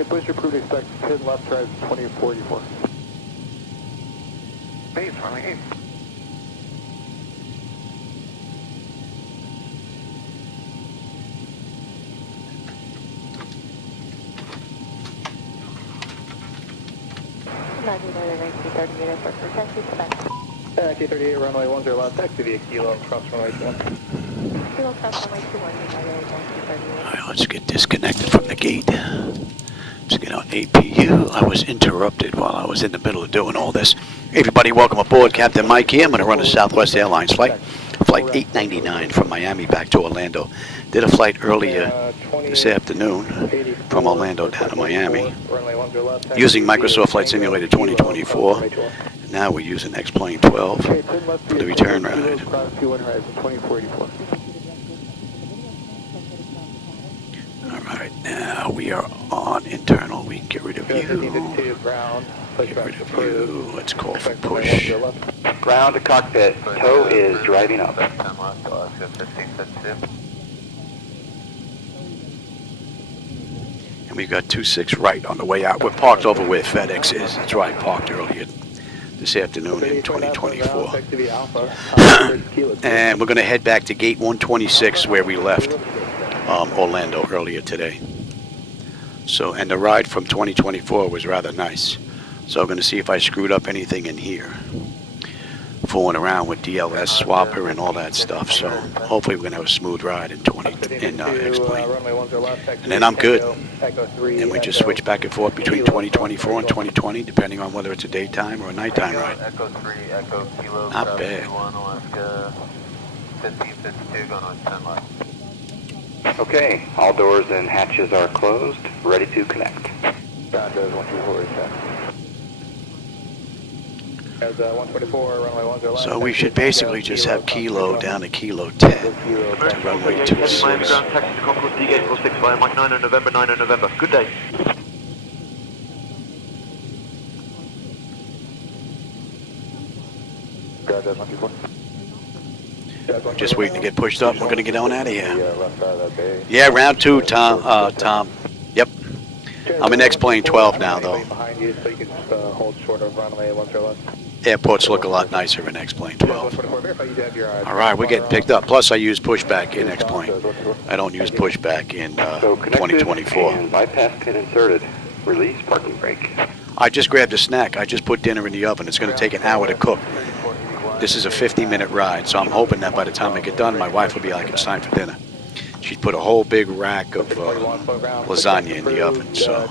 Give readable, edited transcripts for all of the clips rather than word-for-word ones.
Okay, push approved, expect 10 left drive 2044. Base, runway 8. K38, runway 10 left, taxi via Kilo, cross runway 21. Kilo, cross runway 21, Alright, let's get disconnected from the gate. Let's get on APU. I was interrupted while I was in the middle of doing all this. Hey everybody, welcome aboard. Captain Mike here. I'm going to run a Southwest Airlines flight. Flight 899 from Miami back to Orlando. Did a flight earlier this afternoon from Orlando down to Miami using Microsoft Flight Simulator 2024. Now we're using X-Plane 12 for the return ride. Alright, now we are on internal. We can get rid of you. Get rid of you. Let's call for push. Ground to cockpit. Tow is driving up. And we've got 26 right on the way out. We're parked over where FedEx is. That's where I parked earlier this afternoon in 2024. And we're going to head back to gate 126 where we left Orlando earlier today. So, and the ride from 2024 was rather nice. So I'm going to see if I screwed up anything in here. Fooling around with DLS swapper and all that stuff. So hopefully we're going to have a smooth ride in X-Plane. And then I'm good. And we just switch back and forth between 2024 and 2020 depending on whether it's a daytime or a nighttime ride. Not bad. Okay, all doors and hatches are closed. Ready to connect. So we should basically just have Kilo down to Kilo 10 to runway 26. Taxi to Concord, D-Gate 46 via Mike 9 on November, 9 on November. Good day. Just waiting to get pushed up. We're going to get on out of here. Yeah, round 2, Tom. Tom. Yep. I'm in X-Plane 12 now, though. Airports look a lot nicer in X-Plane 12. All right, we're getting picked up. Plus, I use pushback in X-Plane. I don't use pushback in 2024. And bypass pin inserted. Release parking brake. I just grabbed a snack. I just put dinner in the oven. It's going to take an hour to cook. This is a 50-minute ride, so I'm hoping that by the time I get done, my wife will be like, it's time for dinner. She'd put a whole big rack of lasagna in the oven, so.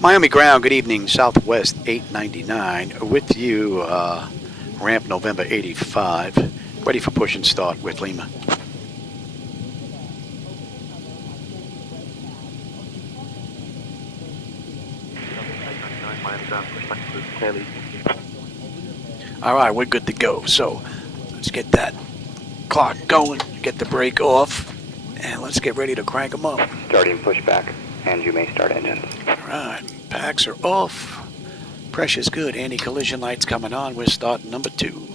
Miami ground, good evening, Southwest 899. With you, ramp November 85. Ready for push and start with Lima. All right, we're good to go. So let's get that clock going, get the brake off, and let's get ready to crank them up. Starting pushback, and you may start engines. All right, packs are off. Pressure's good. Anti-collision lights coming on. We're starting number 2.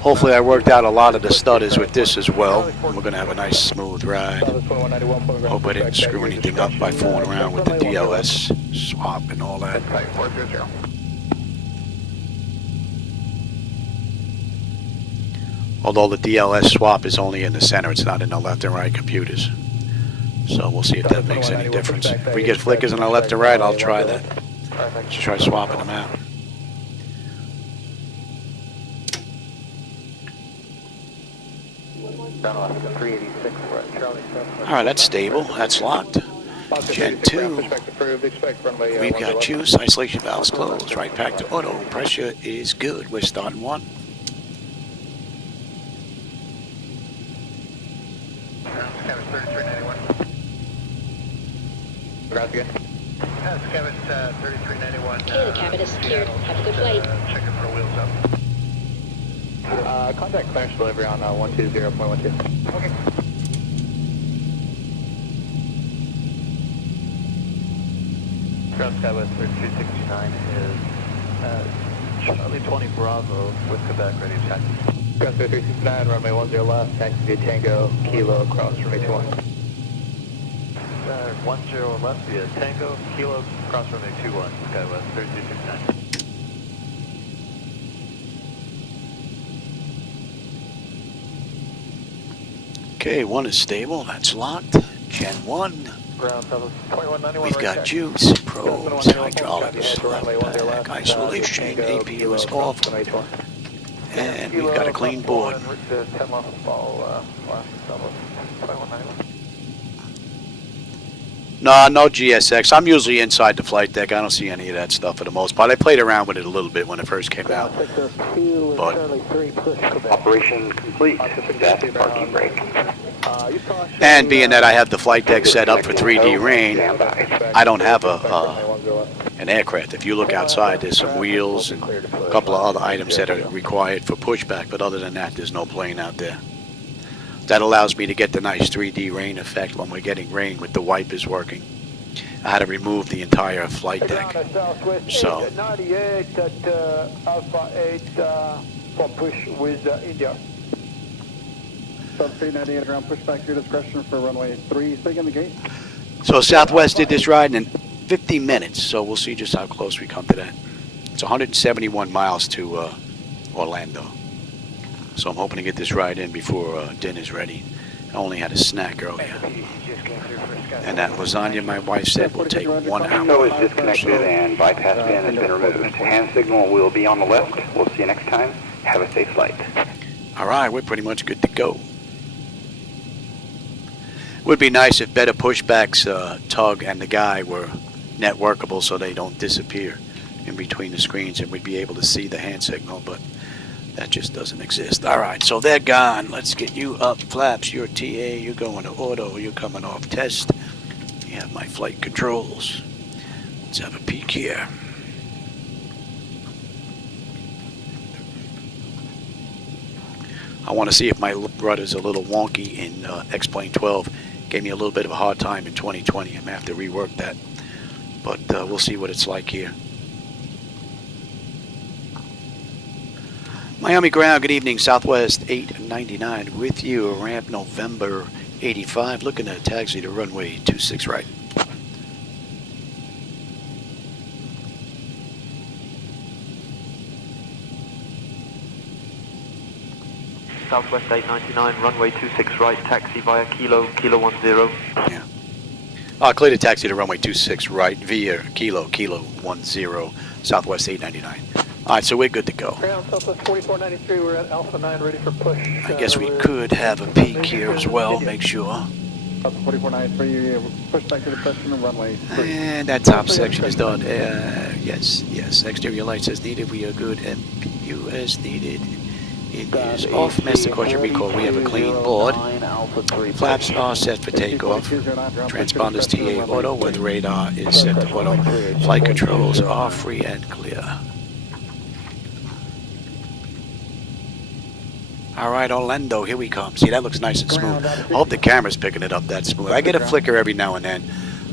Hopefully I worked out a lot of the stutters with this as well. We're going to have a nice smooth ride. Hope I didn't screw anything up by fooling around with the DLS swap and all that. Although the DLS swap is only in the center, it's not in the left and right computers. So we'll see if that makes any difference. If we get flickers on the left and right, I'll try that. Just try swapping them out. Alright, that's stable. That's locked. Gen 2. We've got juice. Isolation valves closed. Right back to auto. Pressure is good. We're starting 1. Okay, the cabin is secured. Have a good flight. Checking for wheels up. Contact clearance delivery on 120.12. Okay. Ground Southwest 3269 is Charlie 20 Bravo with Quebec ready to taxi. Ground 369, runway 10 left, taxi via Tango, Kilo, cross runway 21. 10 left via Tango, Kilo, cross runway 21, Skywest 3269. Okay, 1 is stable, that's locked. Gen 1. Ground Southwest 2191. We've got juice, probes, hydraulics, left back, isolation, APU is off, and we've got a clean board. No GSX. I'm usually inside the flight deck. I don't see any of that stuff for the most part. I played around with it a little bit when it first came out. But Operation complete. Status parking brake. and being that I have the flight deck set up for 3D rain, I don't have an aircraft. If you look outside, there's some wheels and a couple of other items that are required for pushback, but other than that, there's no plane out there. That allows me to get the nice 3D rain effect when we're getting rain with the wipers working. I had to remove the entire flight deck. So, 98 at Alpha 8 for push with India. Sub 398 ground pushback to your discretion for runway 3, signal the gate. so Southwest did this ride in 50 minutes, so we'll see just how close we come to that. It's 171 miles to Orlando. So I'm hoping to get this ride in before dinner's ready. I only had a snack earlier. And that lasagna, my wife said, will take 1 hour. So is disconnected and bypass bin has been removed. Hand signal will be on the left. We'll see you next time. Have a safe flight. All right, we're pretty much good to go. Would be nice if better pushbacks, Tug and the guy were networkable so they don't disappear in between the screens and we'd be able to see the hand signal, but that just doesn't exist. All right, so they're gone. Let's get you up. Flaps, you're TA, you're going to auto, you're coming off test. You have my flight controls. Let's have a peek here. I want to see if my rudder's a little wonky in X-Plane 12. Gave me a little bit of a hard time in 2020. I'm going to have to rework that. But we'll see what it's like here. Miami ground, good evening, Southwest 899 with you, ramp November 85, looking at taxi to runway 26 right. Southwest 899, runway 26 right, taxi via Kilo, Kilo 10. Yeah. Clear the taxi to runway 26 right via Kilo, Kilo 10, Southwest 899. All right, so we're good to go. Ground Southwest 4493, we're at Alpha 9, ready for push. I guess we could have a peek here as well, make sure. Alpha 4493, push back to the question of runway 3. And that top section is done. Yes. Exterior lights as needed. We are good. MPU as needed. It is off. Master Question recall. We have a clean board. Flaps are set for takeoff. Transponders TA auto. Weather radar is set to auto. Flight controls are free and clear. All right, Orlando, here we come. See, that looks nice and smooth. I hope the camera's picking it up that smooth. I get a flicker every now and then.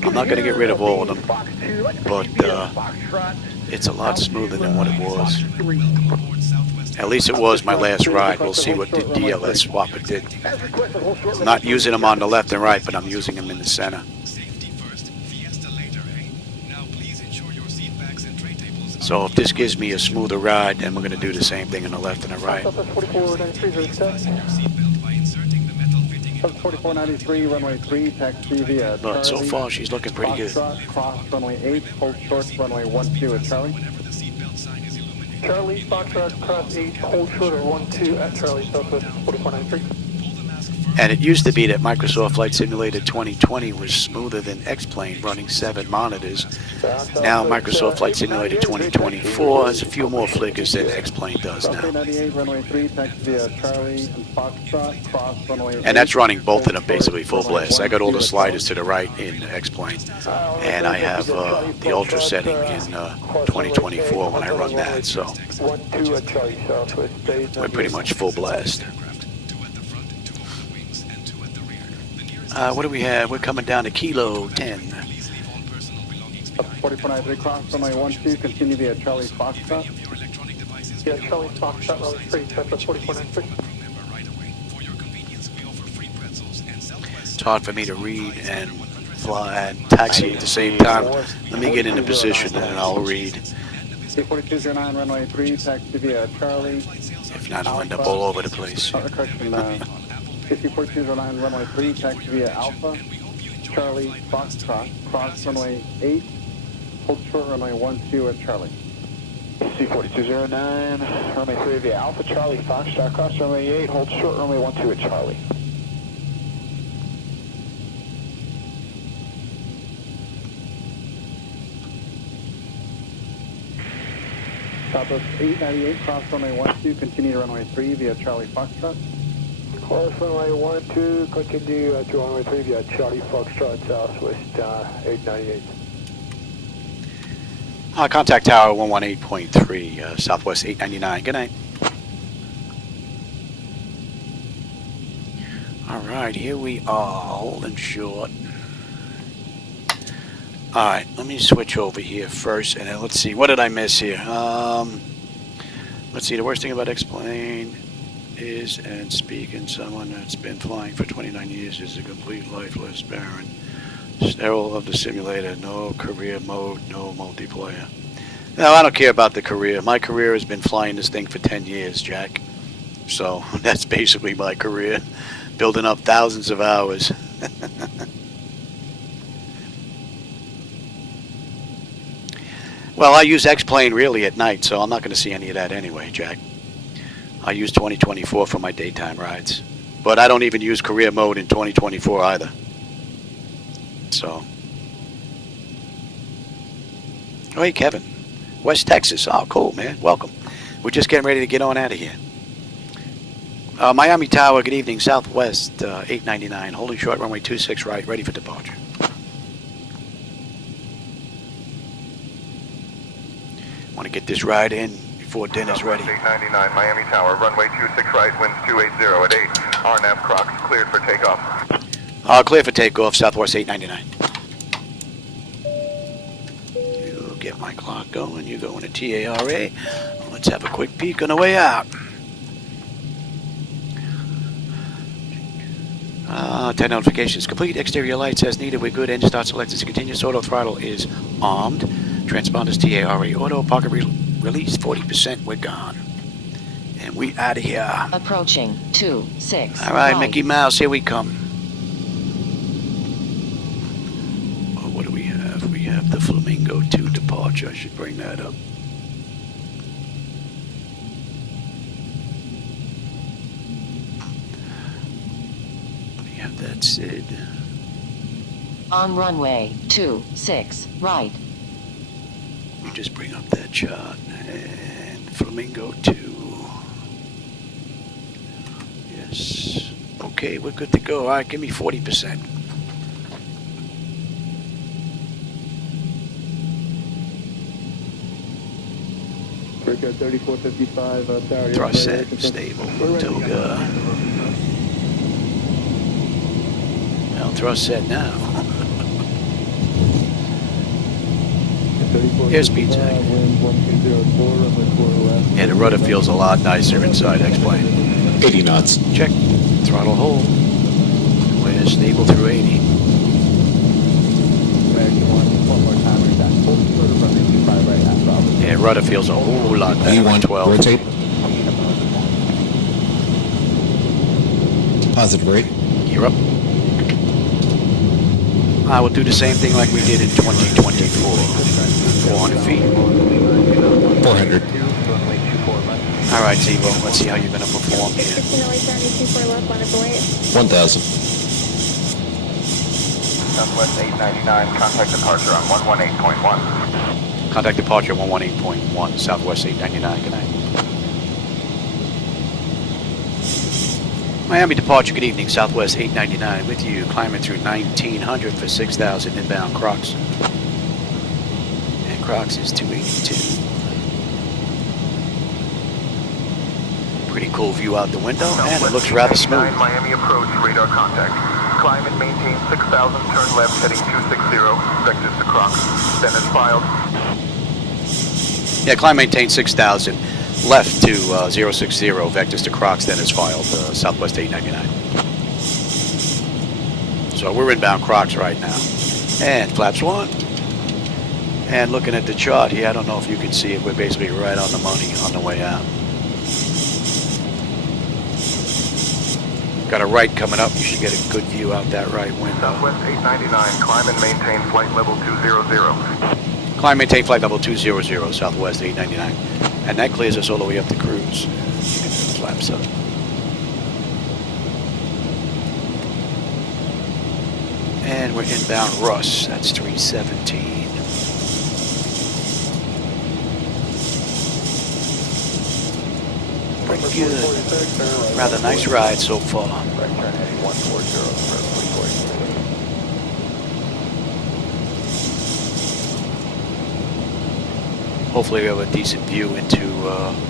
I'm not going to get rid of all of them, but it's a lot smoother than what it was. At least it was my last ride. We'll see what the DLS swapper did. I'm not using them on the left and right, but I'm using them in the center. So if this gives me a smoother ride, then we're going to do the same thing on the left and the right. 4493, runway 3, taxi via Charlie. But so far, she's looking pretty good. Cross runway 8, hold short, runway 12 at Charlie. Charlie, Foxtrot, cross 8, hold short at 12 at Charlie, Southwest 4493. And it used to be that Microsoft Flight Simulator 2020 was smoother than X-Plane, running 7 monitors. Now Microsoft Flight Simulator 2024 has a few more flickers than X-Plane does now. And that's running both of them basically full blast. I got all the sliders to the right in X-Plane, and I have the Ultra setting in 2024 when I run that, so we're pretty much full blast. What do we have? We're coming down to Kilo 10. 4493, cross runway 12, continue via Charlie Foxtrot. Yeah, Charlie Foxtrot, runway 3, Cessna 4493. It's hard for me to read and fly and taxi at the same time. Let me get into position and I'll read. C4209, runway 3, taxi via Charlie. If not, I'll end up all over the place. Correction, C4209, runway 3, taxi via Alpha. Charlie Foxtrot, cross runway 8, hold short runway 12 at Charlie. C4209, runway 3 via Alpha, Charlie Foxtrot, cross runway 8, hold short runway 12 at Charlie. Southwest 898, cross runway 12, continue to runway 3 via Charlie Foxtrot. Cross runway 12, continue to runway 3 via Charlie Foxtrot, Southwest 898. Contact tower 118.3, Southwest 899. Good night. All right, here we are, holding short. All right, let me switch over here first, and then let's see. What did I miss here? Let's see. The worst thing about X-Plane is, and speaking someone that's been flying for 29 years, is a complete lifeless, barren, sterile of the simulator, no career mode, no multiplayer. No, I don't care about the career. My career has been flying this thing for 10 years, Jack. So that's basically my career, building up thousands of hours. Well, I use X-Plane really at night, so I'm not going to see any of that anyway, Jack. I use 2024 for my daytime rides. But I don't even use career mode in 2024 either. So. Oh, hey, Kevin. West Texas. Oh, cool, man. Welcome. We're just getting ready to get on out of here. Miami Tower, good evening. Southwest 899. Holding short, runway 26 right, ready for departure. Want to get this ride in before dinner's ready. 899 Miami Tower, runway 26 right, winds 280 at 8. RNAV Crocs, cleared for takeoff. Clear for takeoff, Southwest 899. You get my clock going, you go into TARA. Let's have a quick peek on the way out. 10 notifications. Complete exterior lights as needed. We're good. Engine start selected. Continuous auto throttle is armed. Transponders TARA. Auto pocket release 40%. We're gone. And we out of here. Approaching 26. All right, Mickey Mouse, here we come. Oh, what do we have? We have the Flamingo 2 departure. I should bring that up. We have that Sid. On runway 26 right. We just bring up that chart. And Flamingo 2. Yes. Okay, we're good to go. All right, give me 40%. Breakout 3455, Tower. Thrust set, stable, Toga. Well, thrust set now. Airspeed tag. Yeah, the rudder feels a lot nicer inside X-Plane. 80 knots. Check. Throttle hold. We're stable through 80. Yeah, rudder feels a whole lot better than 12. Rotate. Positive rate. You're up. I will do the same thing like we did in 2024. 400 feet. 400. All right, Zibo, let's see how you're going to perform here. 1,000. Southwest 899, contact departure on 118.1. Contact departure 118.1, Southwest 899. Good night. Miami departure, good evening. Southwest 899 with you, climbing through 1900 for 6,000 inbound Crocs. And Crocs is 282. Pretty cool view out the window, and it looks rather smooth. Miami approach, radar contact. Climb and maintain 6,000, turn left heading 260, vectors to Crocs. Then as filed. Yeah, climb maintain 6,000, left to 060, vectors to Crocs, then is filed, Southwest 899. So we're inbound Crocs right now. And flaps 1. And looking at the chart here, I don't know if you can see it, we're basically right on the money on the way out. Got a right coming up, you should get a good view out that right window. Southwest 899, climb and maintain flight level 200. Climb maintain flight level 200, Southwest 899. And that clears us all the way up to cruise. Flaps up. And we're inbound Russ, that's 317. Pretty good. Rather nice ride so far. Hopefully we have a decent view into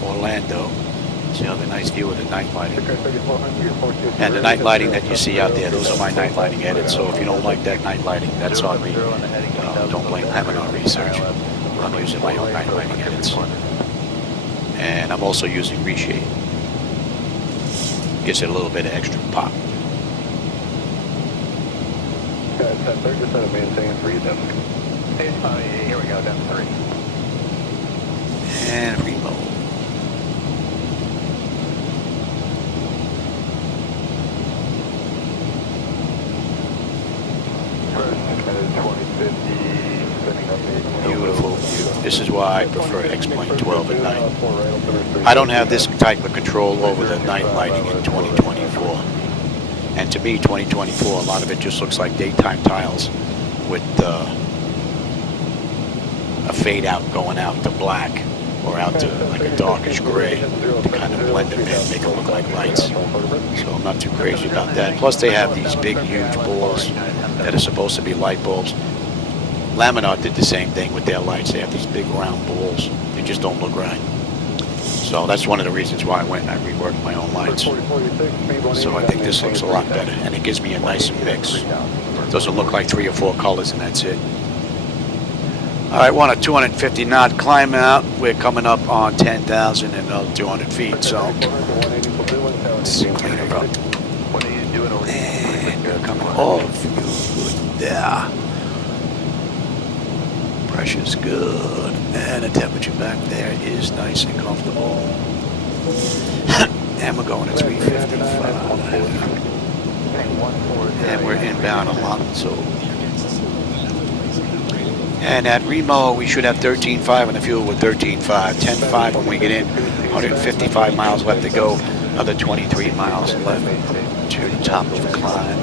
Orlando. So you have a nice view of the night lighting. And the night lighting that you see out there, those are my night lighting edits. So if you don't like that night lighting, that's on me. Don't blame Laminar Research. I'm using my own night lighting edits. And I'm also using reshape. Gives it a little bit of extra pop. Here we go, down 3. And remote. Beautiful. This is why I prefer X-Plane 12 at night. I don't have this type of control over the night lighting in 2024. And to me, 2024, a lot of it just looks like daytime tiles with a fade out going out to black or out to like a darkish gray to kind of blend them in, make them look like lights. So I'm not too crazy about that. Plus they have these big, huge balls that are supposed to be light bulbs. Laminar did the same thing with their lights. They have these big round balls. They just don't look right. So that's one of the reasons why I went and I reworked my own lights. So I think this looks a lot better, and it gives me a nice mix. It doesn't look like 3 or 4 colors and that's it. All right, we're on a 250 knot climb out. We're coming up on 10,000 and another 200 feet, so let's clean her up. And we're coming off. Good there. Pressure's good, and the temperature back there is nice and comfortable. And we're going at 355. And we're inbound Alonso. And at Remo, we should have 13.5 on the fuel with 13.5. 10.5 when we get in. 155 miles left to go. Another 23 miles left to the top of the climb.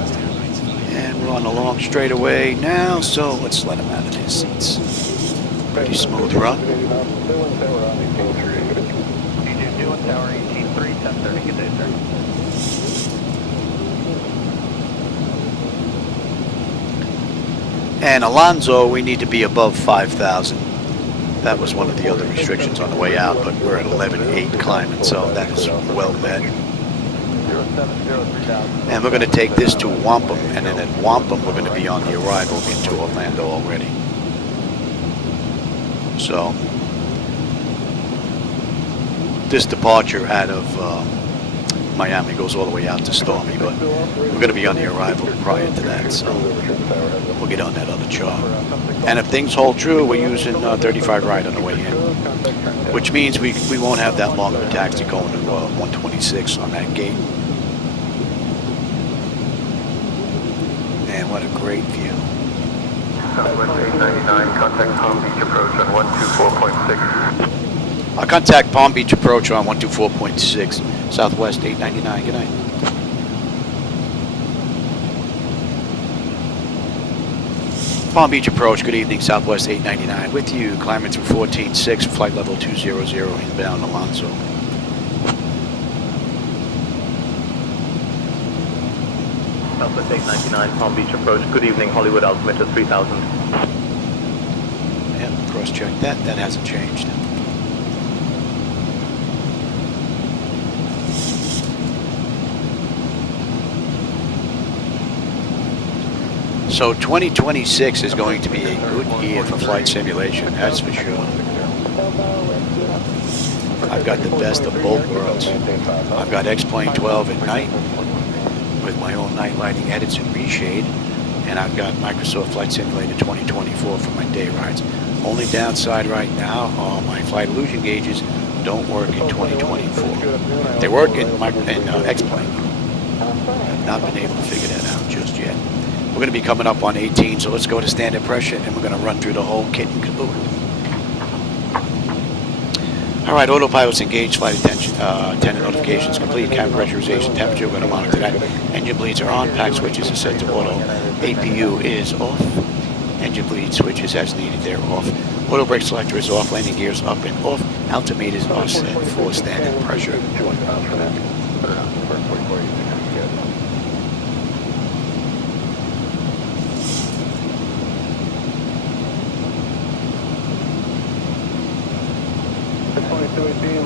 And we're on the long straightaway now, so let's let them out of their seats. Pretty smooth run. And Alonso, we need to be above 5,000. That was one of the other restrictions on the way out, but we're at 11.8 climbing, so that is well met. And we're going to take this to Wampum, and then at Wampum we're going to be on the arrival into Orlando already. So this departure out of Miami goes all the way out to Stormy, but we're going to be on the arrival prior to that, so we'll get on that other chart. And if things hold true, we're using 35 right on the way in, which means we won't have that long of a taxi going to 126 on that gate. Man, what a great view. Southwest 899, contact Palm Beach approach on 124.6. I'll contact Palm Beach approach on 124.6, Southwest 899. Good night. Palm Beach approach, good evening, Southwest 899. With you, climbing through 14.6, flight level 200, inbound Alonso. Southwest 899, Palm Beach approach. Good evening, Hollywood altimeter 3000. Yep, cross-check that. That hasn't changed. So 2026 is going to be a good year for flight simulation, that's for sure. I've got the best of both worlds. I've got X-Plane 12 at night with my own night lighting edits and reshade, and I've got Microsoft Flight Simulator 2024 for my day rides. Only downside right now are my flight illusion gauges don't work in 2024. They work in X-Plane. I've not been able to figure that out just yet. We're going to be coming up on 18, so let's go to standard pressure, and we're going to run through the whole kit and caboodle. All right, autopilot's engaged, flight attendant notifications complete, cabin pressurization, temperature, we're going to monitor that. Engine bleeds are on, pack switches are set to auto, APU is off, engine bleed switches as needed, they're off. Auto brake selector is off, landing gears up and off, altimeters are set for standard pressure.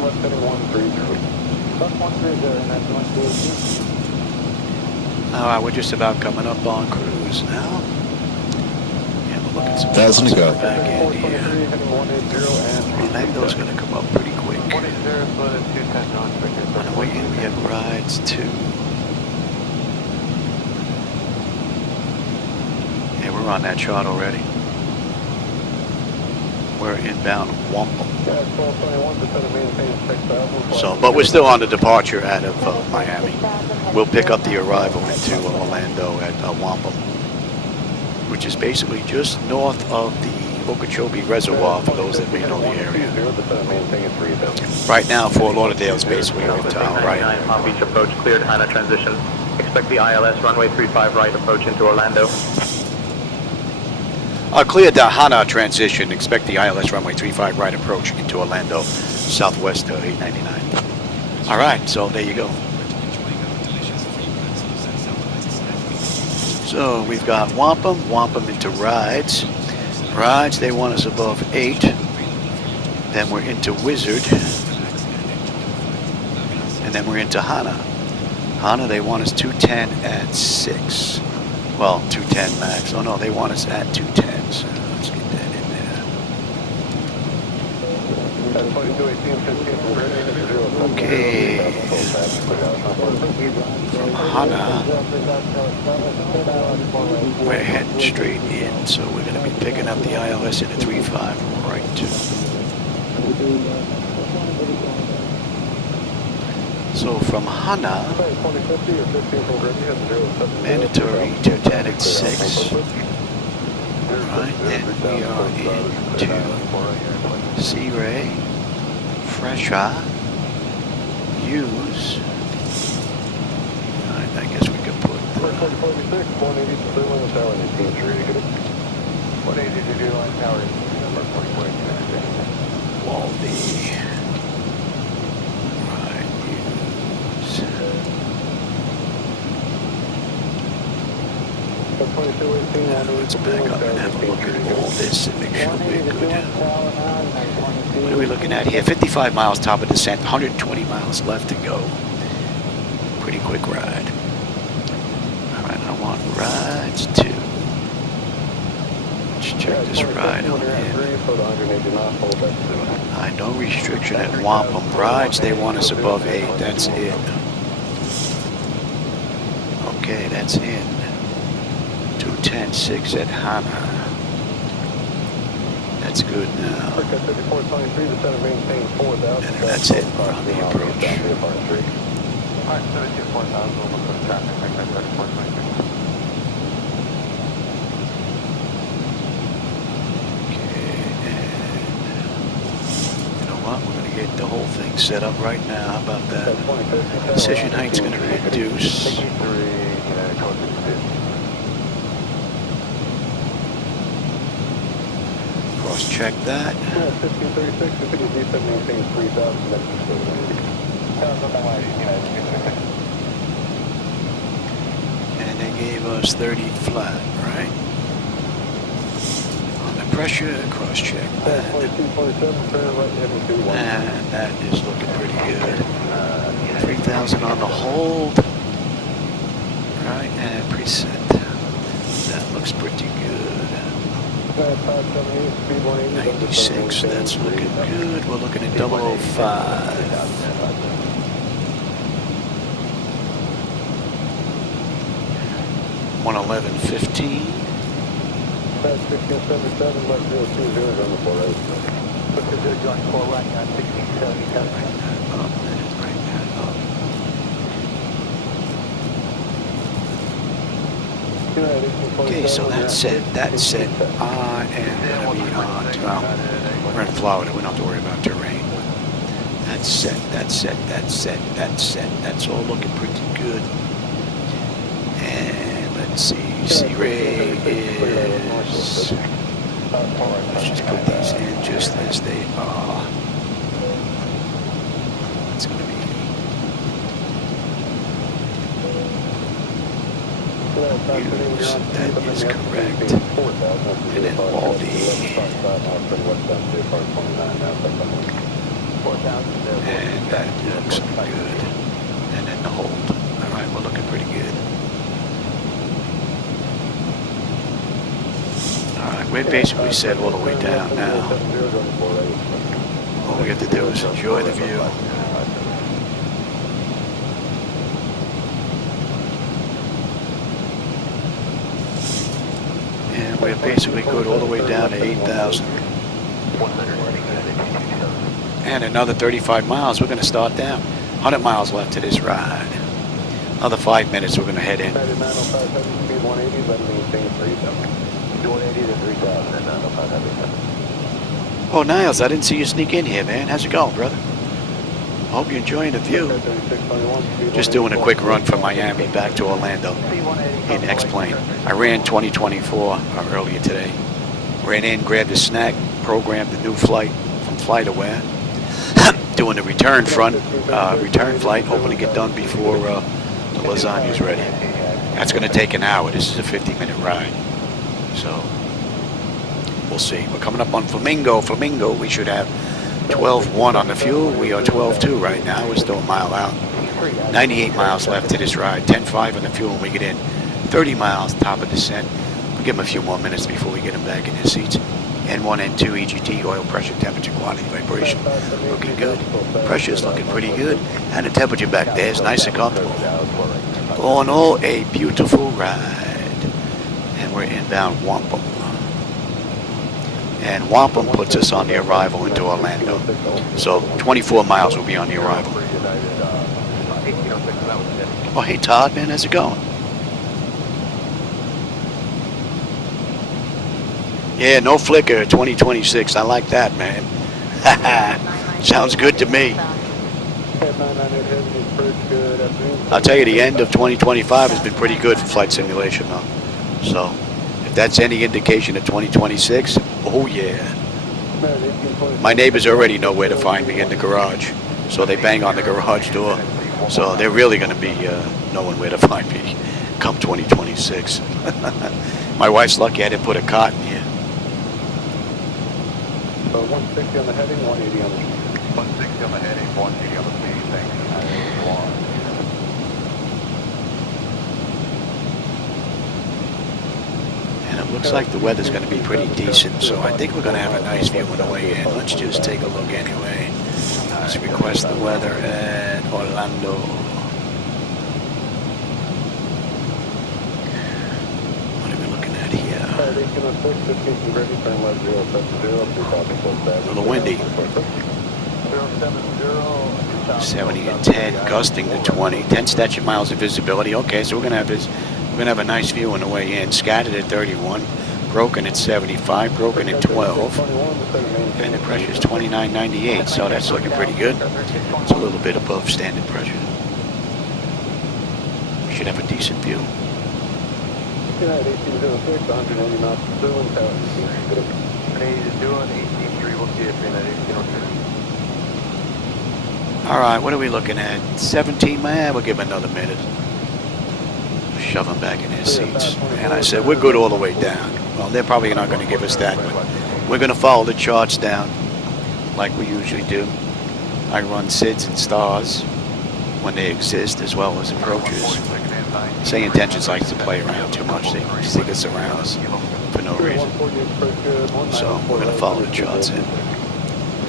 Left heading 130. All right, we're just about coming up on cruise now. Yeah, we're looking some 1,000 to go. back end here. Orlando's going to come up pretty quick. On the way in, we have rides too. Yeah, we're on that chart already. We're inbound Wampum. So, but we're still on the departure out of Miami. We'll pick up the arrival into Orlando at Wampum, which is basically just north of the Okeechobee Reservoir for those that may know the area. Right now, Fort Lauderdale is basically into our right. Palm Beach approach cleared, Hana transition. Expect the ILS runway 35 right approach into Orlando. Clear the Hana transition. Expect the ILS runway 35 right approach into Orlando, Southwest 899. All right, so there you go. So we've got Wampum into rides. Rides, they want us above 8. Then we're into Wizard. And then we're into Hana. Hana, they want us 210 at 6. Well, 210 max. Oh no, they want us at 210. So let's get that in there. Okay. From Hana, we're heading straight in, so we're going to be picking up the ILS in a 35 right. So from Hana, mandatory 210 at 6. Right, then we are into C-Ray, Fresha, Use. Alright, I guess we could put Waldy. Right, Use. Now let's back up and have a look at all this and make sure we're good. What are we looking at here? 55 miles top of descent, 120 miles left to go. Pretty quick ride. Alright, I want rides too. Let's check this ride on in. No restriction at Wampum. Rides, they want us above 8. That's it. Okay, that's in. 210.6 at Hana. That's good now. And that's it on the approach. We're going to get the whole thing set up right now. How about that? Session height's going to reduce. Cross check that. And they gave us 30 flat, right? Pressure, cross check that. And that is looking pretty good. 3,000 on the hold. Right, and preset. that looks pretty good. 96, that's looking good. We're looking at 005. 111.15. 1677, left 020 on the 48. Pacific John 4 right now, 1677. Bring that up. Okay, so that's it. That's it. I am going to be on. Well, we're in Florida. We don't have to worry about terrain. That's set. That's set. That's set. That's set. That's all looking pretty good. And let's see. C-Ray is. Let's just put these in just as they are. It's going to be. Use, that is correct. And then Waldy. And that looks good. And then the hold. Alright, we're looking pretty good. Alright, we're basically set all the way down now. All we have to do is enjoy the view. And we're basically good all the way down to 8,000. And another 35 miles, we're going to start down. 100 miles left to this ride. Another 5 minutes, we're going to head in. 180 to 3,000 and 905. Oh, Niles, I didn't see you sneak in here, man. How's it going, brother? I hope you're enjoying the view. Just doing a quick run from Miami back to Orlando in X-Plane. I ran 2024 earlier today. Ran in, grabbed a snack, programmed the new flight from FlightAware. Doing the return flight, hoping to get done before the lasagna's ready. That's going to take an hour. This is a 50-minute ride. So, we'll see. We're coming up on Flamingo. We should have 12.1 on the fuel. We are 12.2 right now. We're still a mile out. 98 miles left to this ride. 10.5 on the fuel when we get in. 30 miles top of descent. We'll give them a few more minutes before we get them back in their seats. N1, N2, EGT, oil pressure, temperature, quantity, vibration. Looking good. Pressure's looking pretty good. And the temperature back there is nice and comfortable. All in all, a beautiful ride. And we're inbound Wampum. And Wampum puts us on the arrival into Orlando. So 24 miles will be on the arrival. Oh, hey Todd, man, how's it going? Yeah, no flicker, 2026. I like that, man. Sounds good to me. I'll tell you, the end of 2025 has been pretty good for flight simulation, though. So, if that's any indication of 2026, oh yeah. My neighbors already know where to find me in the garage. So they bang on the garage door. So they're really going to be knowing where to find me come 2026. My wife's lucky I didn't put a cot in here. 160 on the heading, 180 on the speed. 160 on the heading, 180 on the speed. Thanks. And it looks like the weather's going to be pretty decent, so I think we're going to have a nice view on the way in. Let's just take a look anyway. Let's request the weather at Orlando. What are we looking at here? A little windy. 70 and 10, gusting to 20. 10 statute miles of visibility. Okay, so we're going to have this. We're going to have a nice view on the way in. Scattered at 31, broken at 75, broken at 12, and the pressure is 29.98, so that's looking pretty good. It's a little bit above standard pressure. We should have a decent view. All right, what are we looking at? 17, man, we'll give them another minute. Shove them back in their seats. And I said, we're good all the way down. Well, they're probably not going to give us that, but we're going to follow the charts down like we usually do. I run SIDs and stars when they exist as well as approaches. SayIntentions likes to play around too much. They stick us around us for no reason. So we're going to follow the charts in.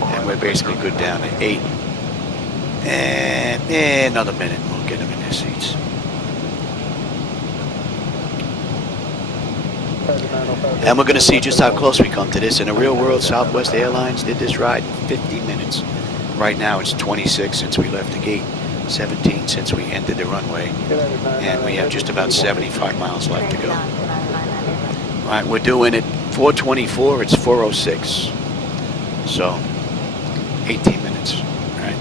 And we're basically good down at 8. And another minute, we'll get them in their seats. And we're going to see just how close we come to this. In the real world, Southwest Airlines did this ride in 50 minutes. Right now it's 26 since we left the gate, 17 since we entered the runway, and we have just about 75 miles left to go. All right, we're doing it 4:24, it's 4:06. So 18 minutes, right?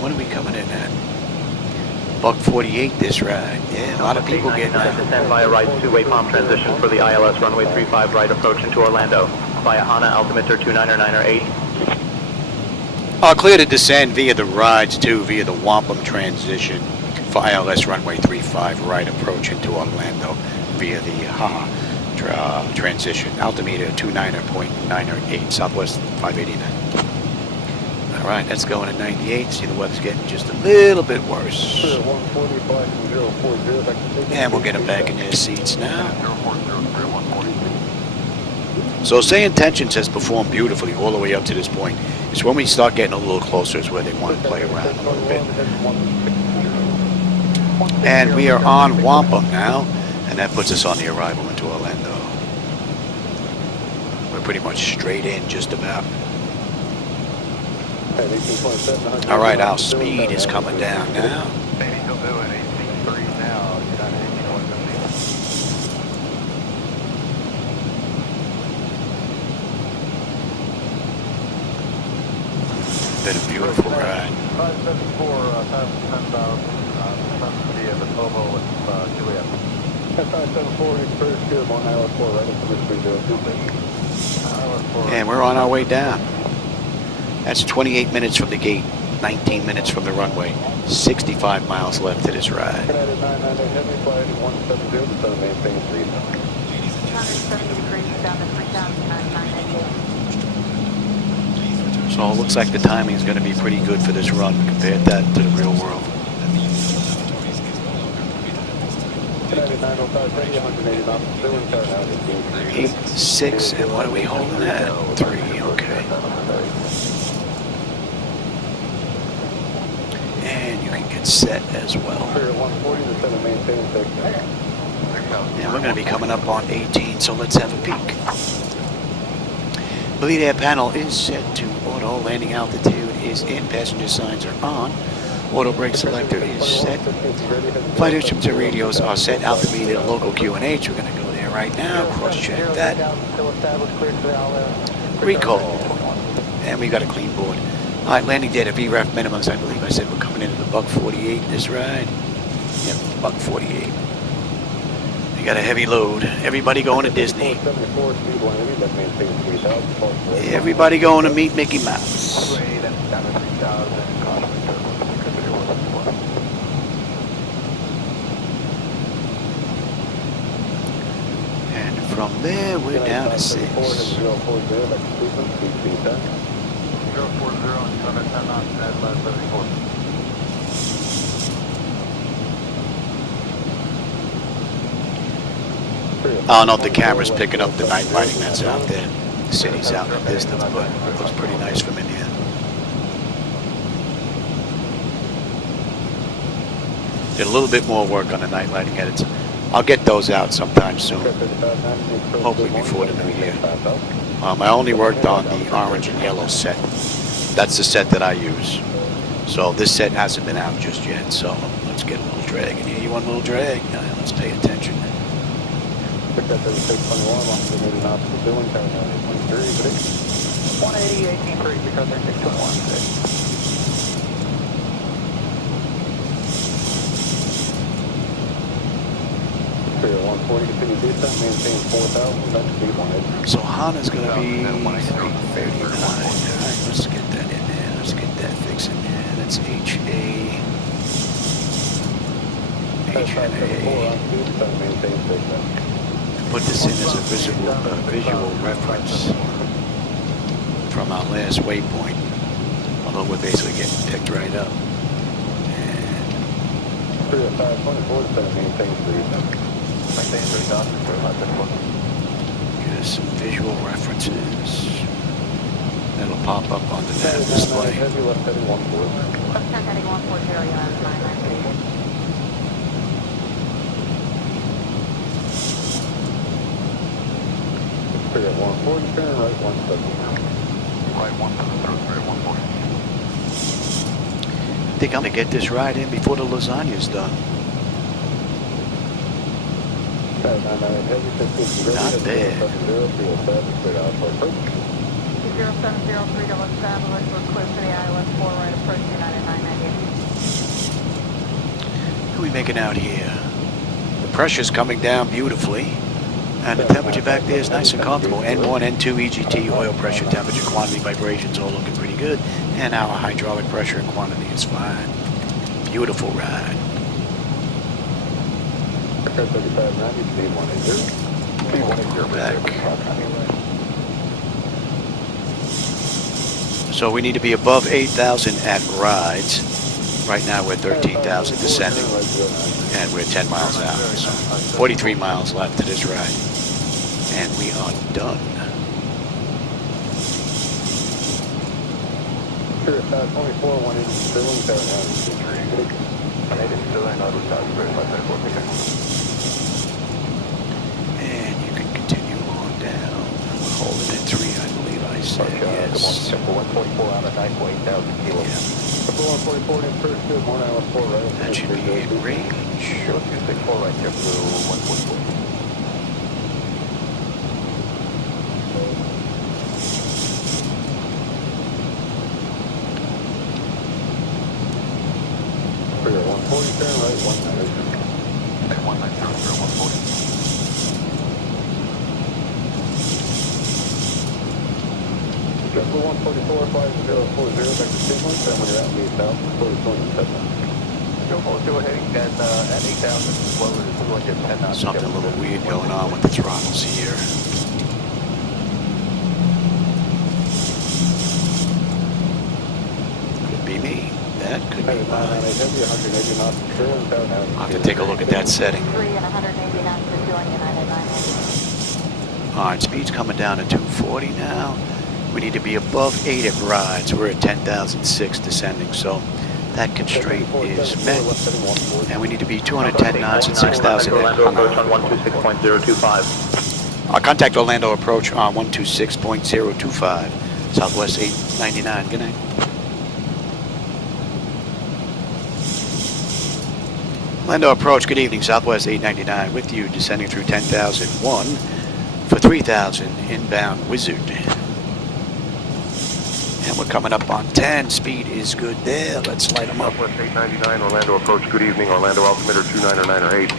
What are we coming in at? Buck 48 this ride. Yeah, a lot of people getting out. Descend via right two-way palm transition for the ILS runway 35 right approach into Orlando via HANA altimeter 29908. Clear to descend via the rides too, via the wampum transition for ILS runway 35 right approach into Orlando via the HAA transition altimeter 29.908 Southwest 589. All right, that's going at 98. See, the weather's getting just a little bit worse. And we'll get them back in their seats now. So SayIntentions has performed beautifully all the way up to this point. It's when we start getting a little closer is where they want to play around a little bit. And we are on wampum now, and that puts us on the arrival into Orlando. We're pretty much straight in just about. All right, our speed is coming down now. Been a beautiful ride. 574, 10,000, via the Tobo with Juliet. 574, first good, 1 hour 4, right up to the 302. And we're on our way down. That's 28 minutes from the gate, 19 minutes from the runway, 65 miles left to this ride. United 998 Heavy Flight 170 to maintain 3,000. 270 degrees down to 3,998. So it looks like the timing is going to be pretty good for this run compared that to the real world. United 905 Heavy 180 knots, 8, 6, and what are we holding at? 3, okay. And you can get set as well. And we're going to be coming up on 18, so let's have a peek. Lead air panel is set to auto. Landing altitude is in. Passenger signs are on. Auto brake selector is set. Flight instruments and radios are set. Altimeter, local QNH. We're going to go there right now. Cross-check that. Recall. And we got a clean board. All right, landing data, VREF minimums. I believe I said we're coming into the Buck 48 this ride. Yep, Buck 48. We got a heavy load. Everybody going to Disney. Everybody going to meet Mickey Mouse. And from there, we're down to 6. 040 I don't know if the camera's picking up the night lighting that's out there. The city's out in the distance, but it looks pretty nice from in here. Did a little bit more work on the night lighting edits. I'll get those out sometime soon, hopefully before the new year. I only worked on the orange and yellow set. That's the set that I use. So this set hasn't been out just yet, so let's get a little drag in here. You want a little drag? Now, let's pay attention. 180, 18 because they're 621. So HANA's going to be 339. All right, let's get that in there. Let's get that fixed in there. That's HA. Put this in as a visual reference from our last waypoint, although we're basically getting picked right up. Here's some visual references that'll pop up on the nav display. Left heading 140, United 998. Spirit 140, turn right 170. Right 170, 140. I think I'm gonna get this ride in before the lasagna's done. Not bad. 0703 to Los Angeles, we're clear for the ILS 4 right approach United 998. What are we making out here? The pressure's coming down beautifully. And the temperature back there is nice and comfortable. N1, N2, EGT, oil pressure, temperature, quantity, vibrations, all looking pretty good. And our hydraulic pressure and quantity is fine. Beautiful ride. Back. So we need to be above 8,000 at rides. Right now we're 13,000 descending. And we're 10 miles out. So 43 miles left to this ride. And we are done. And you can continue on down. We're holding at 3, I believe I said. Yes. 144 out of 9.8,000 kilos. That should be in range. 264 right there for 144. Spirit 140, turn right 190. 190, 140. Jungle 144, 5040, back to sequence, and when you're at 8,000, go ahead and at 8,000, slower to 10 knots. Something a little weird going on with the throttles here. Could be me. That could be mine. I'll have to take a look at that setting. 3 and 180 knots to join United 998. Alright, speed's coming down to 240 now. We need to be above 8 at rides. We're at 10,006 descending, so that constraint is met. And we need to be 210 knots at 6,000 at Orlando approach on 126.025. I'll contact Orlando approach on 126.025. Southwest 899. Good night. Orlando approach, good evening. Southwest 899 with you, descending through 10,001 for 3,000 inbound Wizard. And we're coming up on 10. Speed is good there. Let's light them up. Southwest 899, Orlando approach, good evening. Orlando altimeter 29908.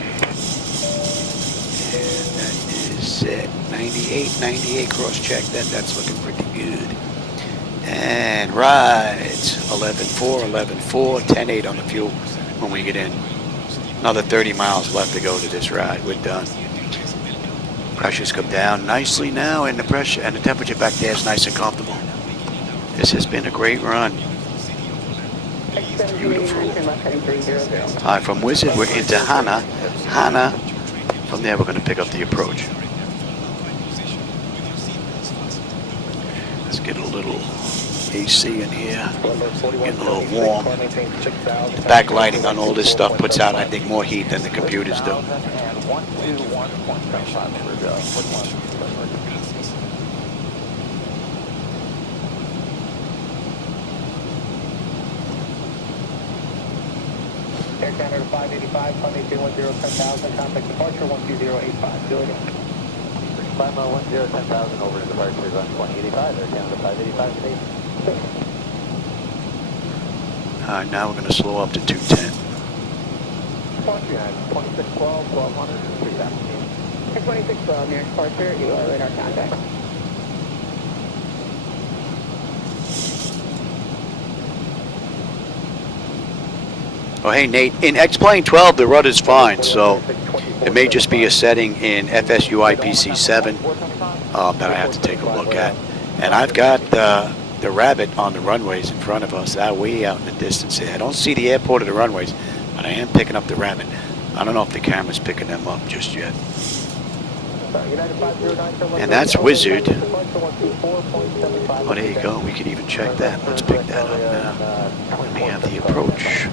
And that is at 98 cross check. That's looking pretty good. And rides 11.4, 11.4, 10.8 on the fuel when we get in. Another 30 miles left to go to this ride. We're done. Pressures come down nicely now, and the pressure and the temperature back there is nice and comfortable. This has been a great run. Beautiful. All right, from Wizard we're into Hana. Hana. From there we're going to pick up the approach. Let's get a little AC in here. Getting a little warm. The backlighting on all this stuff puts out, I think, more heat than the computers do. Air Canada 585, Sunday 210, 10,000, contact departure 12085. Go again. 510, 10,000 over to departure on 2085, Air Canada 585 today. Alright, now we're going to slow up to 210. 2612, 1200, 3000. 2612, near departure, you are radar contact. Oh, hey, Nate. In X-Plane 12, the rudder's fine, so it may just be a setting in FSUI PC7 that I have to take a look at. And I've got the rabbit on the runways in front of us, that way out in the distance here. I don't see the airport or the runways, but I am picking up the rabbit. I don't know if the camera's picking them up just yet. And that's Wizard. Oh, there you go. We could even check that. Let's pick that up now. We have the approach.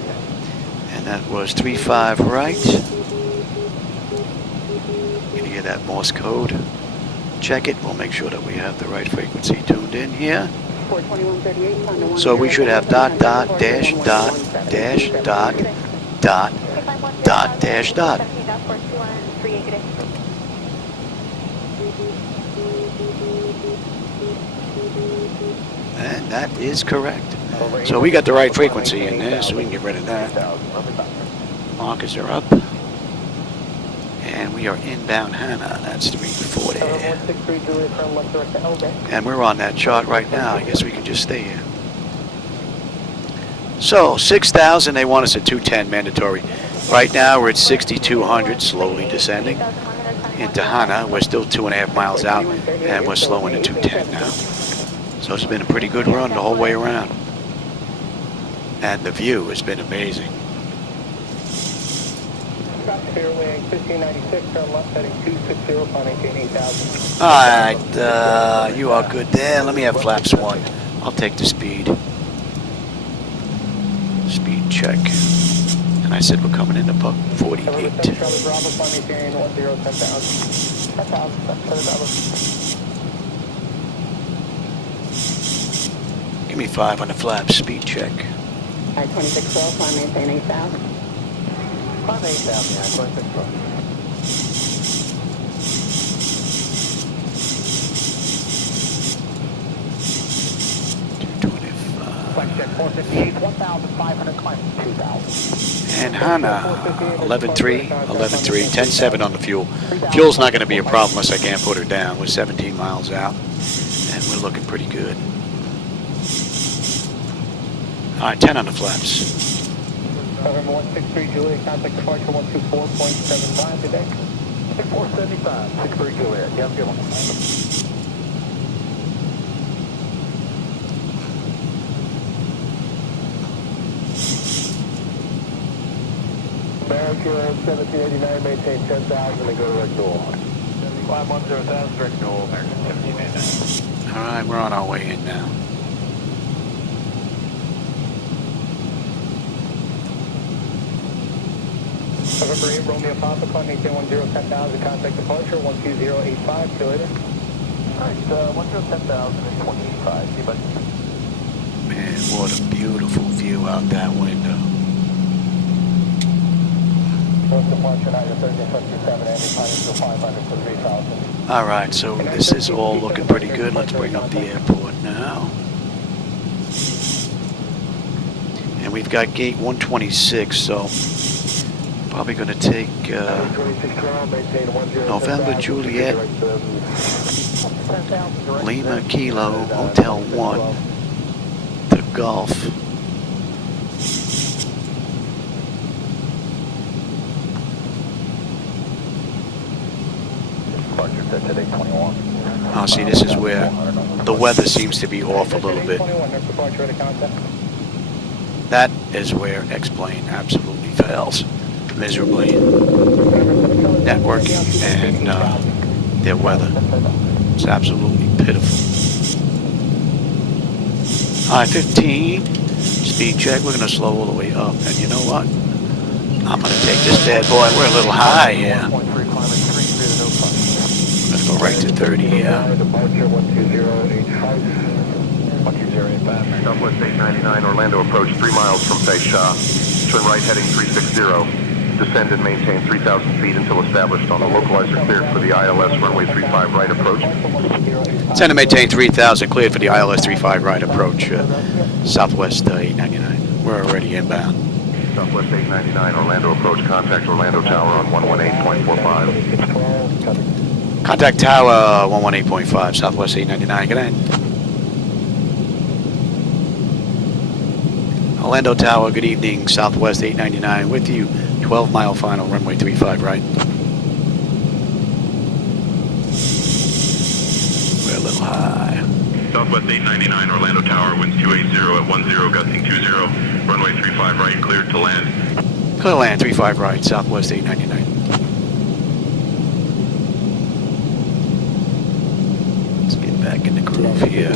And that was 35 right. Can you hear that Morse code? Check it. We'll make sure that we have the right frequency tuned in here. So we should have dot, dot, dash, dot, dash, dot, dot, dot, dash, dot. And that is correct. So we got the right frequency in there, so we can get rid of that. Markers are up. And we are inbound Hannah. That's 340. And we're on that chart right now. I guess we can just stay here. So 6,000, they want us at 210 mandatory. Right now we're at 6,200, slowly descending into Hana. We're still 2.5 miles out, and we're slowing to 210 now. So it's been a pretty good run the whole way around. And the view has been amazing. Alright, you are good there. Let me have flaps 1. I'll take the speed. Speed check. And I said we're coming into Buck 48. Give me 5 on the flaps, speed check. 2612, climb maintain 8,000. Climb 8,000, yeah, 2612. Check 458, 1,500, climb 2,000. And Hana, 11.3, 11.3, 10.7 on the fuel. Fuel's not going to be a problem unless I can't put her down. We're 17 miles out, and we're looking pretty good. All right, 10 on the flaps. November 163 Juliet, contact departure 124.75 today. 6475, 63 Juliet. Yeah, good one. America 1789, maintain 10,000 and go to Red Newell. 510,000, Red Newell, American 1789. All right, we're on our way in now. November 8, Romeo Papa, climb maintain 10, 10,000, contact departure 12085, see you later. Alright, 10,000 and 2085, see you buddy. Man, what a beautiful view out that window. All right, so this is all looking pretty good. Let's bring up the airport now. And we've got gate 126, so probably going to take November Juliet, Lima Kilo, Hotel 1 to Gulf. Oh, see, this is where the weather seems to be off a little bit. That is where X-Plane absolutely fails miserably. Networking and their weather. It's absolutely pitiful. I-15, speed check. We're going to slow all the way up. And you know what? I'm going to take this bad boy. We're a little high here. Let's go right to 30 here. Southwest 899 Orlando approach 3 miles from Bayshaw. Turn right heading 360. Descend and maintain 3,000 feet until established on the localizer cleared for the ILS runway 35 right approach. Descend and maintain 3,000 cleared for the ILS 35 right approach. Southwest 899. We're already inbound. Southwest 899 Orlando approach. Contact Orlando Tower on 118.45. Contact Tower 118.5, Southwest 899. Good night. Orlando Tower, good evening. Southwest 899 with you. 12-mile final, runway 35 right. We're a little high. Southwest 899, Orlando Tower, winds 280 at 10, gusting 20, runway 35 right, cleared to land. Clear to land, 35 right, Southwest 899. Let's get back in the groove here.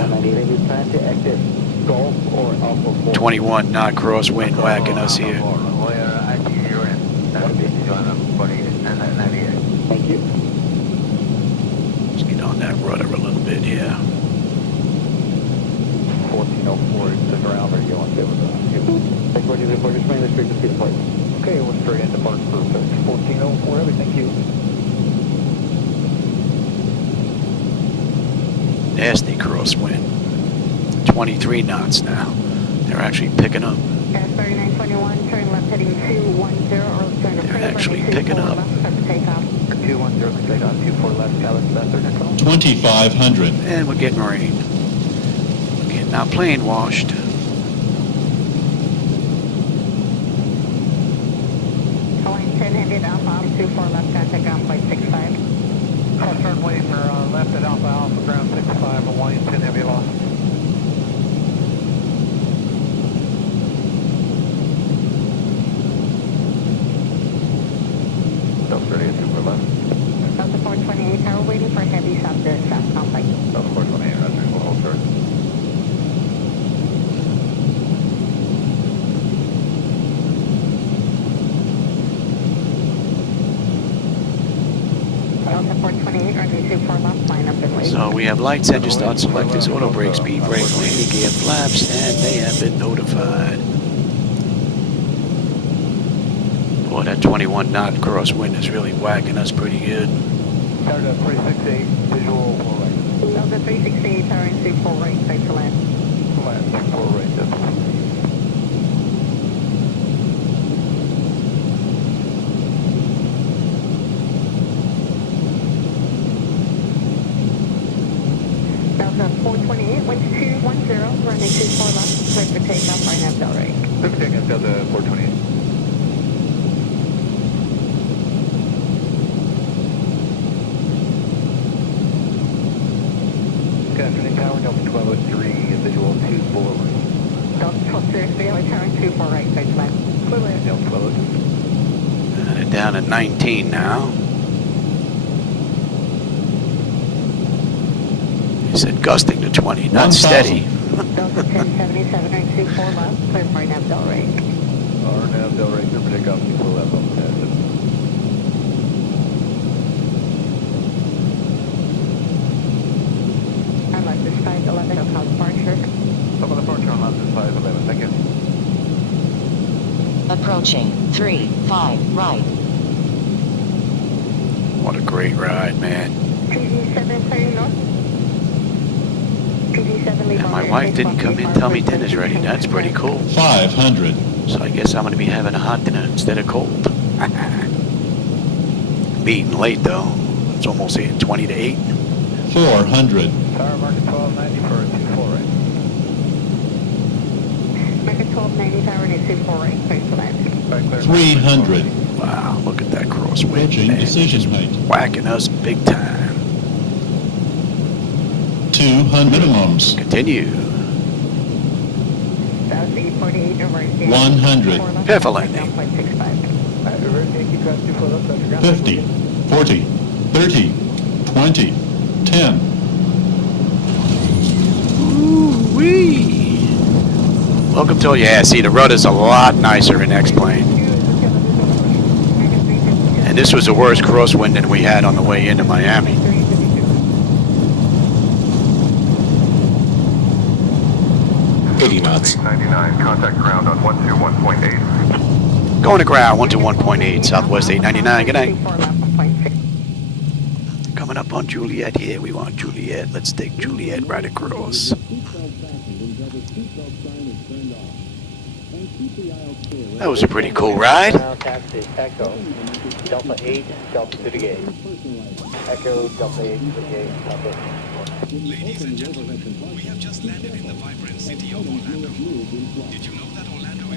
21 knot crosswind whacking us here. Thank you. Let's get on that rudder a little bit here. 1404 is the ground. Are you on stay with that? Take what you did for your main street to see the place. Okay, we're straight into park perfect. 1404, heavy, thank you. Nasty crosswind. 23 knots now. They're actually picking up. 3921, turn left heading 210, or turn to They're actually picking up. 210, straight on 24 left, Galaxy Master control. 2,500. And we're getting rain. We're getting our plane washed. Hawaiian 10 headed Alpha, 24 left, contact ground flight 65. Turn wave for left at Alpha, Alpha ground 65, Hawaiian 10 heavy loss. Delta 38, super left. Delta 428, tower waiting for heavy south to south complex. Delta 428, roger, we'll hold short. Delta 428, runway 24 left, line up and wait. So we have lights, engine start selectors, auto brake, speed brake, landing gear, flaps, and they have been notified. Boy, that 21 knot crosswind is really whacking us pretty good. Delta 368, visual 4 right. Delta 368, tower and 24 right, straight to land. Land 4 right, yes. Delta 428, winds 210, runway 24 left, clear for takeoff, right nav Del Rey. Looks like it's Delta 428. Good afternoon, tower, Delta 1203, visual 24 right. Delta 1203, tower and 24 right, straight to land. Clear land, Delta 1203. They're down at 19 now. He said gusting to 20, not steady. Delta 1077, right 24 left, clear for right nav Del Rey. RNAV Del Rey, clear for takeoff, 24 left, on the I'd like this 511, no call departure. Some of the departure on left is 511, thank you. Approaching 3-5 right. What a great ride, man. PG7 clearing north. PG7 leave. And my wife didn't come in and tell me dinner's ready. That's pretty cool. 500. So I guess I'm going to be having a hot dinner instead of cold. Be eating late, though. It's almost 20 to 8. 400. Tower market 1290 for 24 right. Market 1290, tower and 24 right, straight to land. 300. Wow, look at that crosswind. Approaching Man. decision Just height. whacking us big time. 200 minimums. Continue. South 848, emergency. 100. Careful landing. Down flight 65. Reverse Yankee Cross 24 left, Dr. Ground. 50. 40. 30. 20. 10. Ooh-wee. Welcome to, yeah, see, the rudder's a lot nicer in X-Plane. And this was the worst crosswind than we had on the way into Miami. Knots. 99, contact ground on 121.8. Going to ground, 121.8, Southwest 899, good night. Coming up on Juliet here, we want Juliet. Let's take Juliet right across. That was a pretty cool ride. Taxi, Echo, Delta 8, Delta to the gate. Echo, Delta 8 to the gate, Delta. Ladies and gentlemen, we have just landed in the vibrant city of Orlando. Did you know that Orlando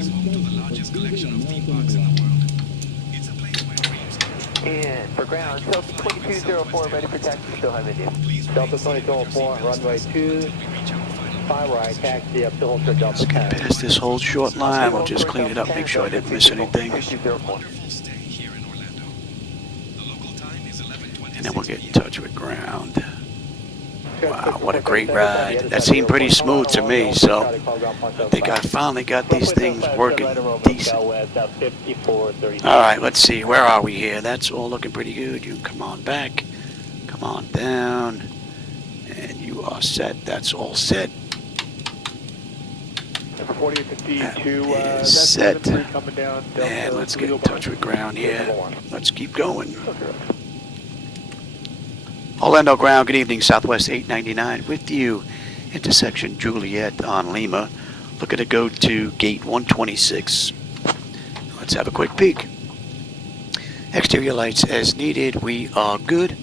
And for ground, Delta 2204, ready for taxi, still have India. Delta 2204, runway 25 right, taxi up to Holster Delta Let's get 10. past this whole short line. We'll just clean it up, make sure I didn't miss anything. And then we'll get in touch with ground. Wow, what a great ride. That seemed pretty smooth to me, so I think I finally got these things working decent. Alright, let's see, where are we here? That's all looking pretty good. You come on back, come on down, and you are set. That's all set. That is set. And let's get in touch with ground here. Let's keep going. Orlando ground, good evening, Southwest 899 with you, intersection Juliet on Lima. Looking to go to gate 126. Let's have a quick peek. Exterior lights as needed, we are good.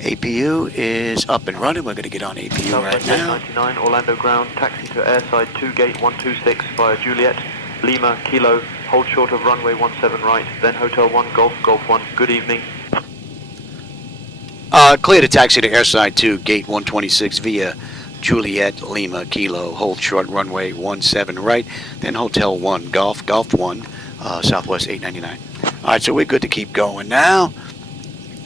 APU is up and running, we're going to get on APU right now. 99 Orlando ground, taxi to airside 2 gate 126 via Juliet, Lima, Kilo, hold short of runway 17 right, then Hotel 1, Golf, Golf 1, good evening. Clear to taxi to airside 2, gate 126 via Juliet, Lima, Kilo, hold short runway 17 right, then Hotel 1, Golf, Golf 1, Southwest 899. Alright, so we're good to keep going now,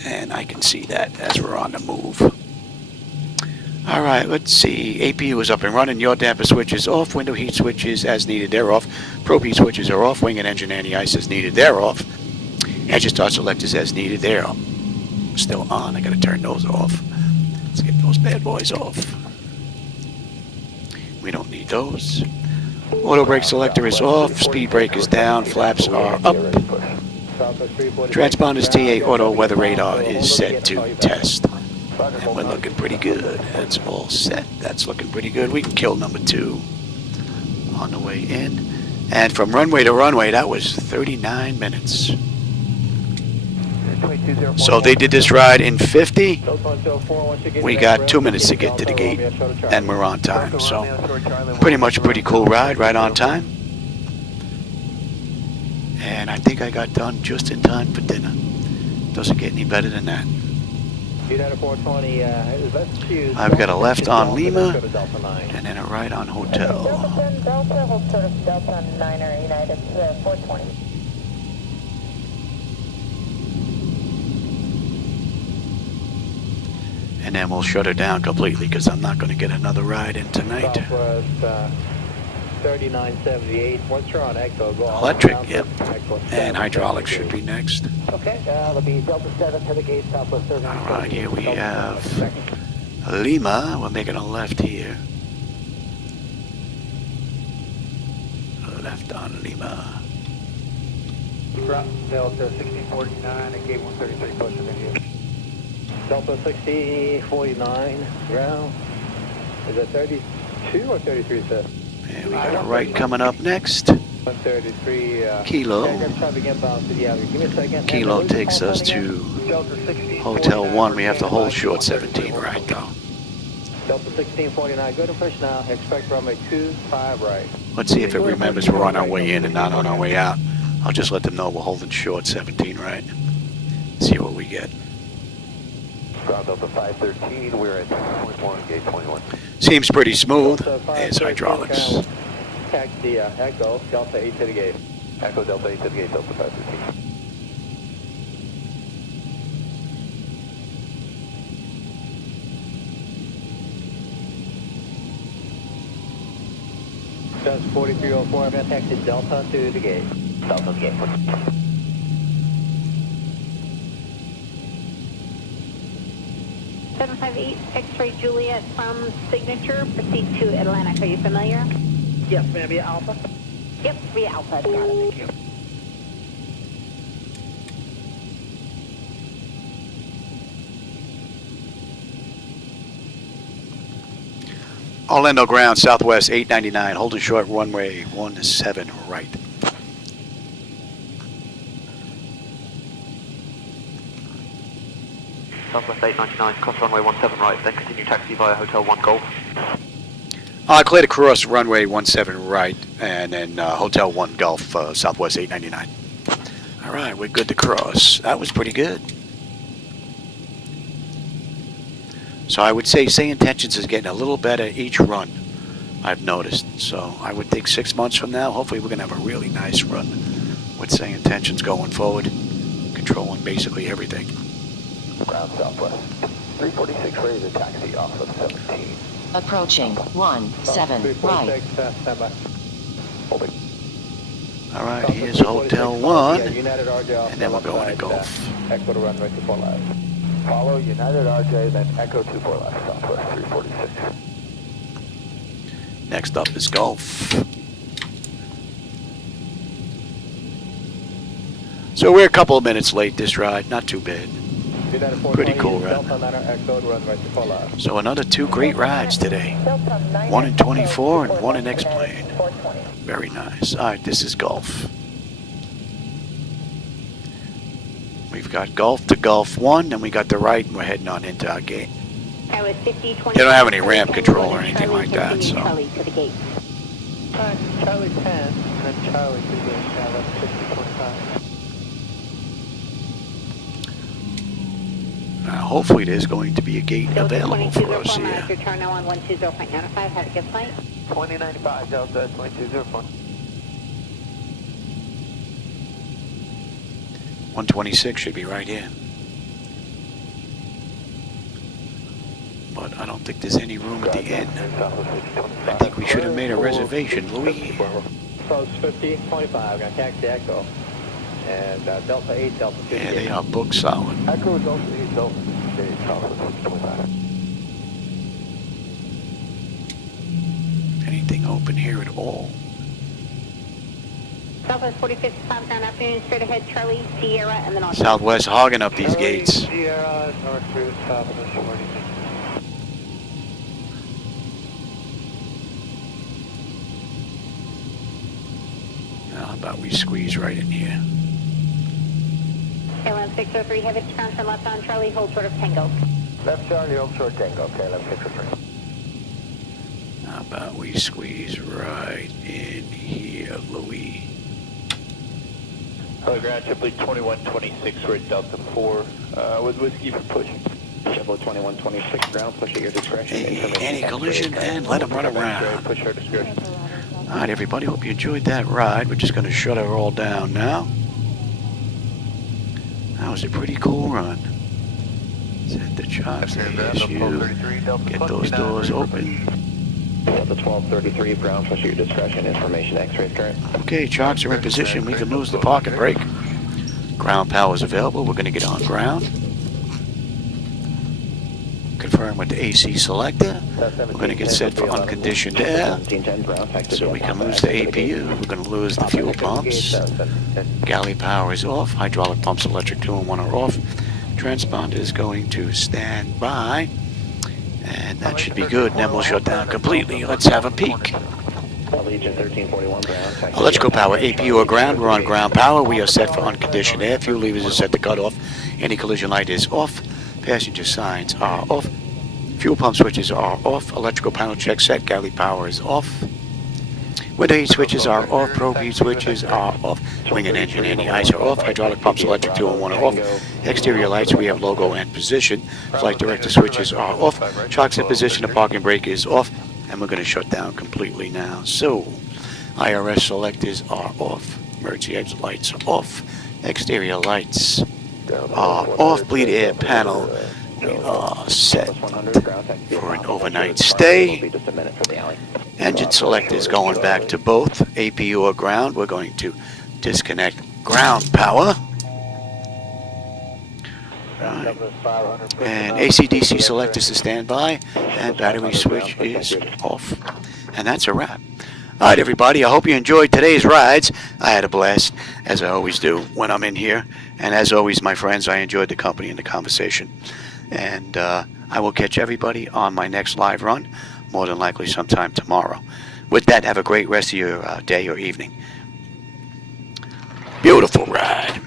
and I can see that as we're on the move. Alright, let's see, APU is up and running, yaw damper switch is off, window heat switches as needed, they're off, probe heat switches are off, wing and engine anti-ice as needed, they're off, engine start selectors as needed, they're up. Still on. I gotta turn those off. Let's get those bad boys off. We don't need those. Auto brake selector is off. Speed brake is down. Flaps are up. Transponders TA auto weather radar is set to test. And we're looking pretty good. That's all set. That's looking pretty good. We can kill number 2 on the way in. And from runway to runway, that was 39 minutes. So they did this ride in 50. We got 2 minutes to get to the gate, and we're on time. So pretty much a pretty cool ride, right on time. And I think I got done just in time for dinner. Doesn't get any better than that. I've got a left on Lima, and then a right on Hotel. Delta, hold short of Delta 9er United 420. And then we'll shut her down completely because I'm not going to get another ride in tonight. Southwest 3978. Once you're on Echo, go all Electric, around yep. Echo And hydraulics should be next. Okay, that'll be Delta 7 to the gate, Southwest 3978. Alright, here we have Lima. We're making a left here. Left on Lima. Drop Delta 1649 at gate 133, closer than you. Delta 6049, ground. Is it 32 or 33, sir? And we got a right coming up next. 133, Kilo. Kilo takes us to Hotel 1. We have to hold short 17 right though. Delta 1649, good and push now. Expect runway 25 right. Let's see if it remembers we're on our way in and not on our way out. I'll just let them know we're holding short 17 right. See what we get. Ground Delta 513, we're at 21, gate 21. Seems pretty smooth. There's hydraulics. Taxi Echo, Delta 8 to the gate. Echo Delta 8 to the gate, Delta 513. That's 4304, I'm going to taxi Delta to the gate. Delta to the gate. 758 X-ray Juliet from Signature, proceed to Atlantic. Are you familiar? Yes, ma'am, via Alpha? Yep, via Alpha. Got it. Thank you. Orlando ground, Southwest 899, holding short runway 17 right. Southwest 899, cross runway 17 right, then continue taxi via Hotel 1 Golf. Cleared across runway 17 right, and then Hotel 1 Golf, Southwest 899. All right, we're good to cross. That was pretty good. So I would say SayIntentions is getting a little better each run, I've noticed. So I would think 6 months from now, hopefully we're going to have a really nice run with SayIntentions going forward, controlling basically everything. Ground Southwest. 346 ready to taxi off of 17. Approaching 17 right. Holding. All right, here's Hotel 1, and United RJ then we're going to Golf. Echo to runway 24 left. Follow United RJ, then Echo 24 left, Southwest 346. Next up is Golf. So we're a couple of minutes late this ride, not too bad. Pretty cool ride. So another 2 great rides today. 1 in 24 and 1 in X-Plane. Very nice. All right, this is Golf. We've got Golf to Golf 1, and we got the right, and we're heading on into our gate. They don't have any ramp control or anything like that, so. Charlie 10, and then Charlie to the gate, 5025. Hopefully there's going to be a gate available for us here. Return now on 120.95. Have a good flight. 2095 Delta 2204. 126 should be right here. But I don't think there's any room at the end. I think we should have made a reservation, Louis. Post 5025, gonna taxi Echo. And Delta 8, Delta 2. Yeah, they are booked solid. Echo Delta 8, Delta 8, Southwest 25. Anything open here at all? Southwest 4055, ground afternoon, straight ahead, Charlie, Sierra, and then on. Southwest hogging up these gates. Sierra, North Route, Southwest 40. How about we squeeze right in here? Airline 603, have it ground turn left on Charlie, hold short of Tango. Left Charlie, hold short Tango, okay, left 603. How about we squeeze right in here, Louis? Ground Chevrolet 2126, we're at Delta 4, with whiskey for push. Chevrolet 2126, ground, push at your discretion. Anti-collision and let them run around. Push our discretion. All right, everybody, hope you enjoyed that ride. We're just going to shut her all down now. That was a pretty cool run. Set the chops, get those doors open. Delta 1233, ground, push at your discretion, information X-ray current. Okay, chocks are in position. We can lose the park and brake. Ground power is available. We're going to get on ground. Confirm with the AC selector. We're going to get set for unconditioned air. So we can lose the APU. We're going to lose the fuel pumps. Galley power is off. Hydraulic pumps, electric 2 and 1 are off. Transponder is going to stand by. And that should be good. And then we'll shut down completely. Let's have a peek. Electrical power, APU or ground. We're on ground power. We are set for unconditioned air. Fuel levers are set to cut off. Anti-collision light is off. Passenger signs are off. Fuel pump switches are off. Electrical panel check set. Galley power is off. Window heat switches are off. Probe heat switches are off. Wing and engine anti-ice are off. Hydraulic pumps, electric 2 and 1 are off. Exterior lights, we have logo and position. Flight director switches are off. Chocks in position. The parking brake is off. And we're going to shut down completely now. So, IRS selectors are off. Emergency exit lights are off. Exterior lights are off. Bleed air panel. We are set for an overnight stay. Engine selectors going back to both APU or ground. We're going to disconnect ground power. Right. And AC/DC selectors to stand by, and battery switch is off. And that's a wrap. All right, everybody, I hope you enjoyed today's rides. I had a blast, as I always do when I'm in here. And as always, my friends, I enjoyed the company and the conversation. And I will catch everybody on my next live run, more than likely sometime tomorrow. With that, have a great rest of your day or evening. Beautiful ride.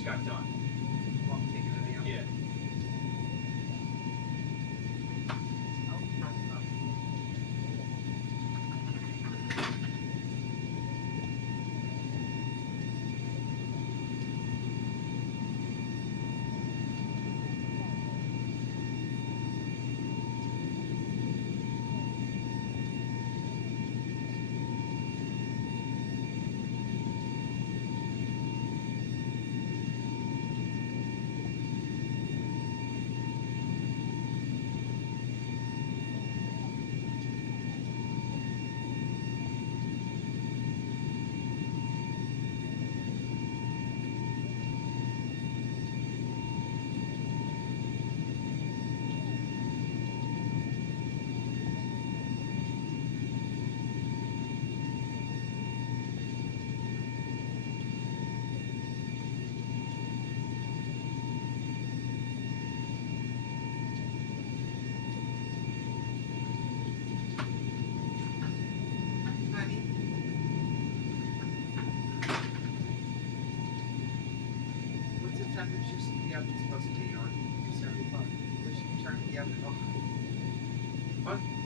just got done. Well, taking it out. Yeah. Temperatures the oven's supposed to be on 75. We should turn the oven off. What?